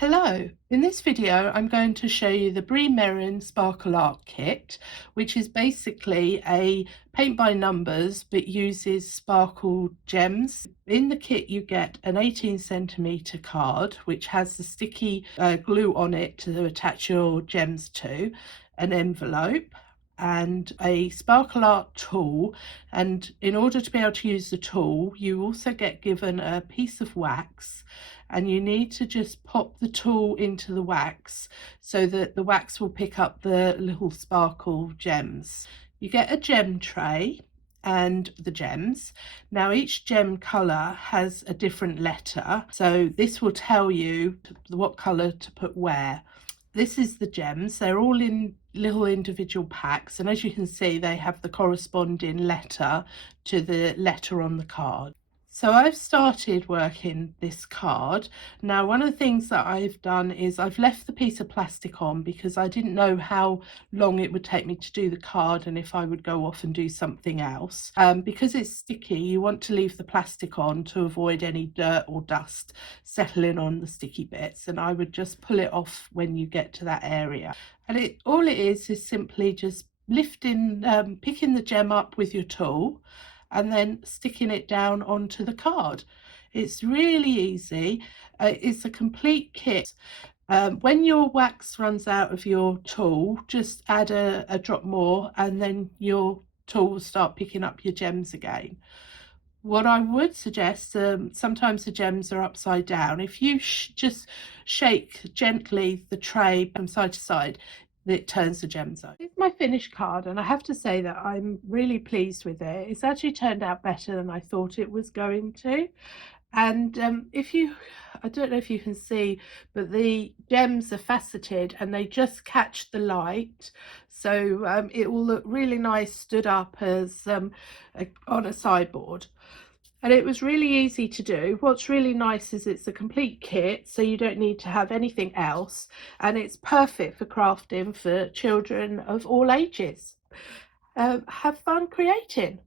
Hello, in this video I'm going to show you the Bree Merryn Sparkle Art Kit, which is basically a paint by numbers but uses sparkle gems. In the kit you get an 18cm card which has the sticky glue on it to attach your gems to, an envelope and a sparkle art tool, and in order to be able to use the tool you also get given a piece of wax, and you need to just pop the tool into the wax so that the wax will pick up the little sparkle gems. You get a gem tray and the gems. Now each gem colour has a different letter, so this will tell you what colour to put where. This is the gems. They're all in little individual packs, and as you can see they have the corresponding letter to the letter on the card. So I've started working this card. Now one of the things that I've done is I've left the piece of plastic on because I didn't know how long it would take me to do the card and if I would go off and do something else. Because it's sticky, you want to leave the plastic on to avoid any dirt or dust settling on the sticky bits, and I would just pull it off when you get to that area. And all it is simply just lifting, picking the gem up with your tool and then sticking it down onto the card. It's really easy. It's a complete kit. When your wax runs out of your tool, just add a drop more and then your tool will start picking up your gems again. What I would suggest, sometimes the gems are upside down. If you just shake gently the tray from side to side, it turns the gems over. It's my finished card, and I have to say that I'm really pleased with it. It's actually turned out better than I thought it was going to. And I don't know if you can see, but the gems are faceted and they just catch the light, so it will look really nice stood up as on a sideboard. And it was really easy to do. What's really nice is it's a complete kit, so you don't need to have anything else, and it's perfect for crafting for children of all ages. Have fun creating.